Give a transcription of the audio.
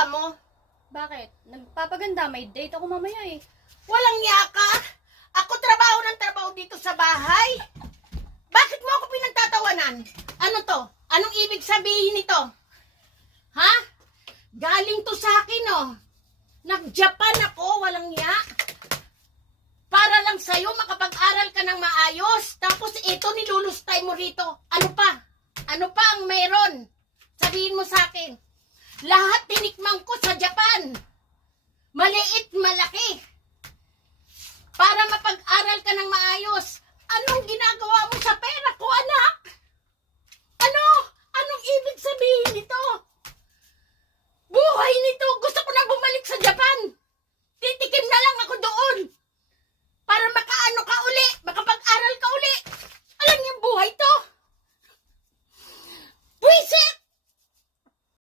ginagawa mo? Bakit? Nagpapaganda, may date ako mamaya eh. Walang niya ka? Ako trabaho ng trabaho dito sa bahay. Bakit mo ako pinagtatawanan? Ano to? Anong ibig sabihin nito? Ha? Galing to sa akin, oh. Nag-Japan ako, walang niya. Para lang sa'yo, makapag-aral ka ng maayos. Tapos ito, nilulustay mo rito. Ano pa? Ano pa ang meron? Sabihin mo sa akin. Lahat tinikman ko sa Japan. Maliit, malaki. Para mapag-aral ka ng maayos. Anong ginagawa mo sa pera ko, anak? Ano? Anong ibig sabihin nito?